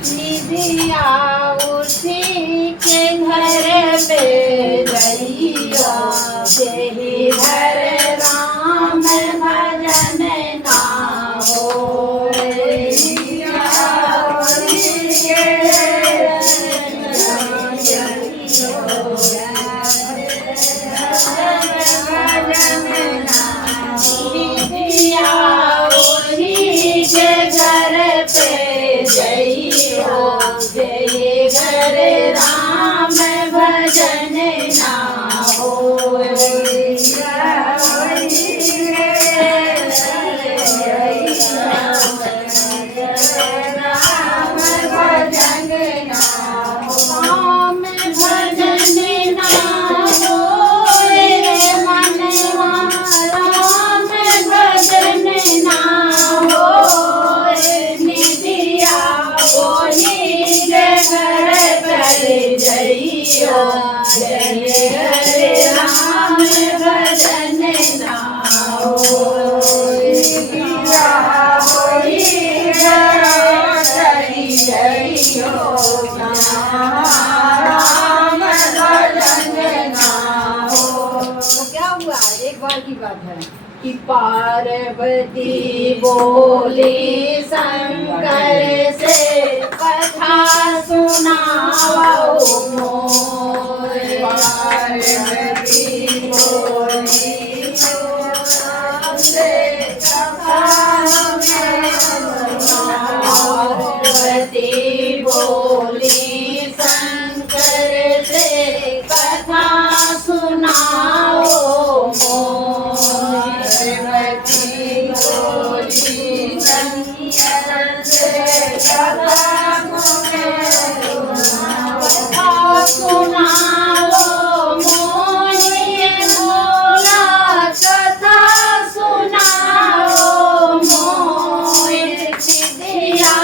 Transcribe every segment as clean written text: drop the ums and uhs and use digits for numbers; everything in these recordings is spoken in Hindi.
निधिया उसी के घर पे जइया, जेहि घर राम भजन ना होए। निधिया उन्हीं के घर पे जइयो, जय घर राम भजन ना होए। राम भजन ना राम भजन ना होए मनवा, राम भजन ना होए। निधिया ओही के घर पर जइयो, जय हरे राम भजन ना होए। निधिया ओही घर चली जइयो, राम भजन ना हो। तो क्या हुआ, एक बार की बात है कि पार्वती बोली शंकर से कथा सुनाओ मोर। पार्वती बोली शंकर से कथा पार्वती बोली शंकर से कथा सुनाओ मोर। पार्वती बोली शंकर से कथा सुनाओ मोहि भोला, कथा सुनाओ मोहि। निधिया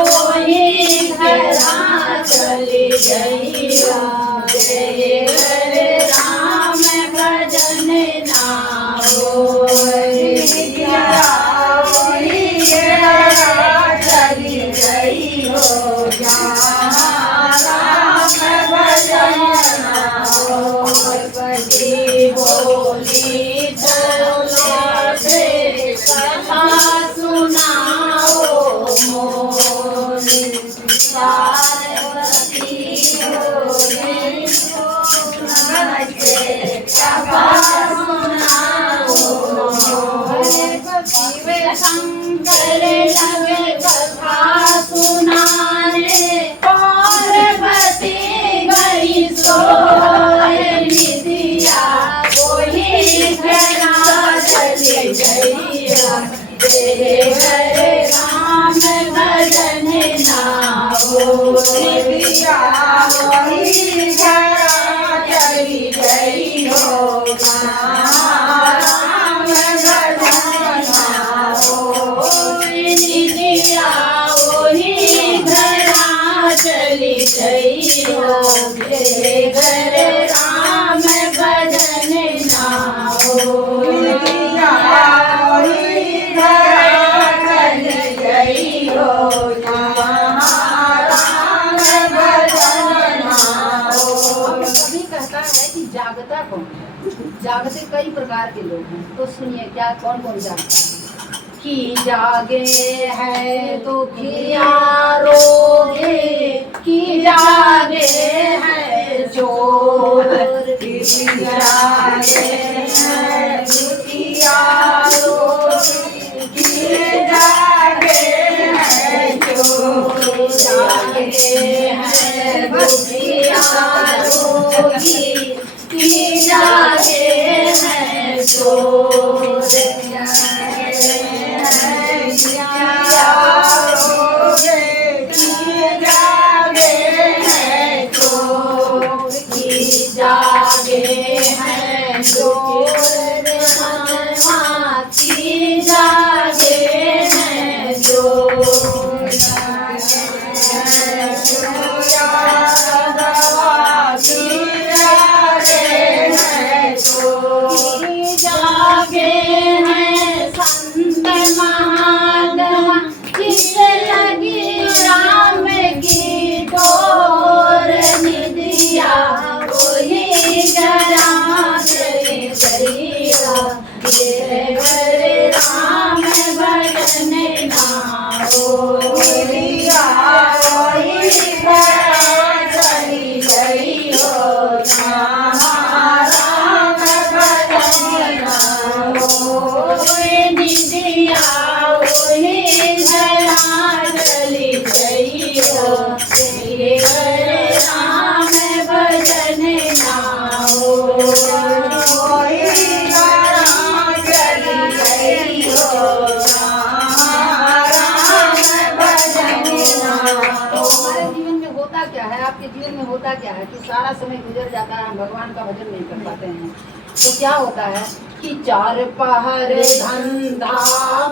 ओही घरा चली जइया, जय हरे राम भजन ना होए। निधिया ओही घरा चली जइयो, जहाँ राम भजन ना होए। पार्वती बोली चलो से कथा सुनाओ मोर। पार्वती बोली कथा सुनाओ मोर। शिव शंकर लगे कथा सुनाने, पार्वती गई सोए। निधिया ओही घरा चली जइया, जय हरे राम भजन ना होए। निधिया ओही घरा चली जइयो, राम भजन ना होए। निधिया ओही घरा चली जइयो, जय घर राम भजन ना होए। निधिया ओही घरा चली जइयो, जहाँ राम भजन ना होए। कभी कहता है कि जागता कौन है? जागते कई प्रकार के लोग हैं, तो सुनिए क्या कौन कौन जागता है। कि जागे है तो किया रोगे, कि जागे है चोर। कि जागे है दुखिया रोगे, कि जागे है चोर। जागे है दुखिया रोगी, कि जागे है चोर। जागे हैं चोर मनवा, की जागे हैं चोर। जागे हैं होता क्या है, आपके जीवन में होता क्या है कि सारा समय गुजर जाता है, हम भगवान का भजन नहीं कर पाते हैं। तो क्या होता है कि चार पहर धंधा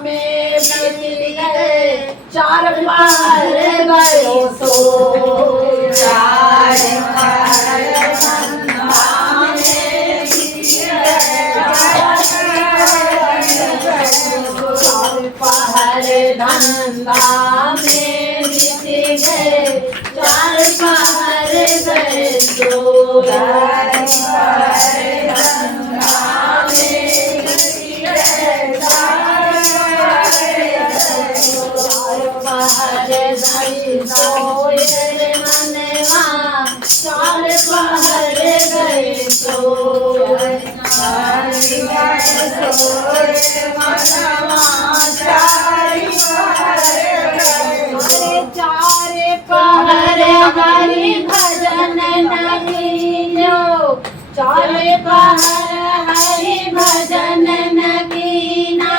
में बीत गए, चार पहर गयो सो, चार पहर धंधा में बीत गए, चार पहर धंधा में बीत गए, चार पहर गए सो, चार पहर धंधा में बीत गए, चार पहर गई सोए मनवा, चार पहर गए सो, चारे पहर हरि भजन नगीनो, चारे पहर हरि भजन नगीना,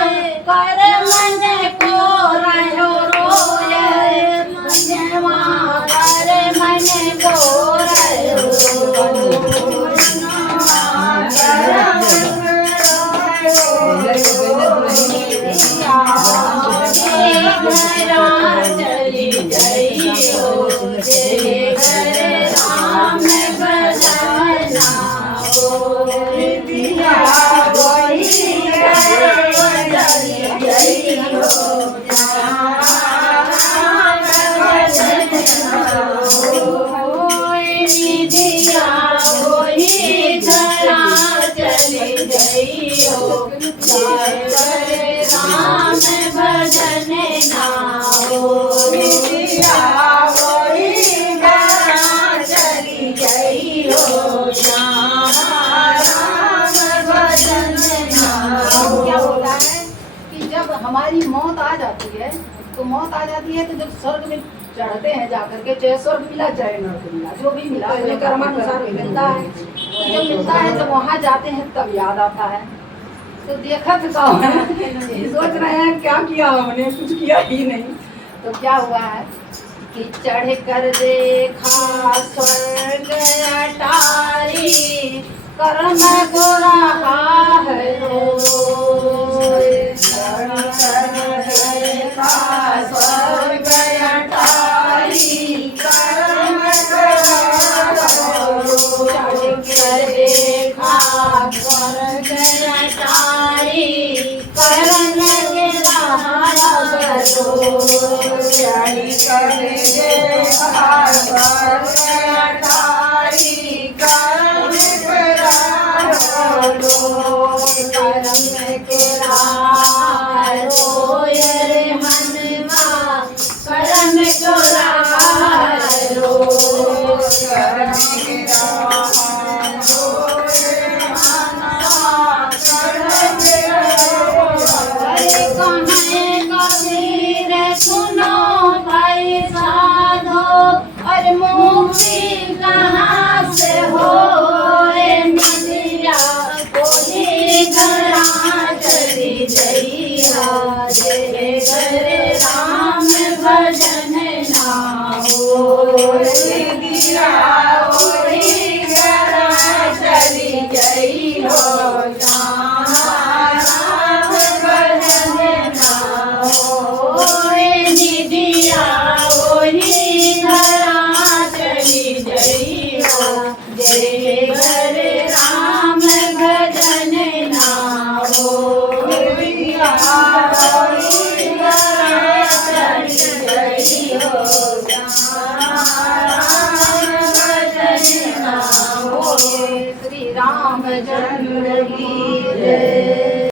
कर मन को रहो रोय मनवा, कर मन को चली जइयो, जय घर राम भजना हो, पिया वही चली जइयो, निधिया वही धरा चली जइयो, जय घर राम भजन नाओ, पिया वही चली जइयो, क्या होता है कि जब हमारी मौत आ जाती है, तो मौत आ जाती है तो जब स्वर्ग में चढ़ते हैं जाकर के, चाहे स्वर्ग मिला चाहे नर्क मिला, जो भी मिला अपने कर्मानुसार मिलता है। तो जब मिलता है जब वहाँ जाते हैं तब याद आता है, तो देखा तो सोच रहे हैं क्या किया हमने, कुछ किया ही नहीं। तो क्या हुआ है कि चढ़ कर देखा स्वर्ग अटारी, कर्म को रहा है रोय, चढ़ कर देखा स्वर्ग अटारी, कर्म चढ़ कर देखा स्वर्ग अटारी, कर्म के रहा रोय, चढ़ कर देखा स्वर्ग अटारी, कर्म कर्म के रहा रोय रे मनवा, कर्म को रहा रोय, अरे कहें कबीर सुनो भाई साधो, और मुक्ति कहाँ से हो, नदिया कोई घरा चली जइया, जय घर राम भजन नाओ, दिया वही चली जइयो, निधिया वही धरा चली जइया, जय घर राम भजन नाओ, दिया वही चली जइयो, श्री राम जन्म की जय।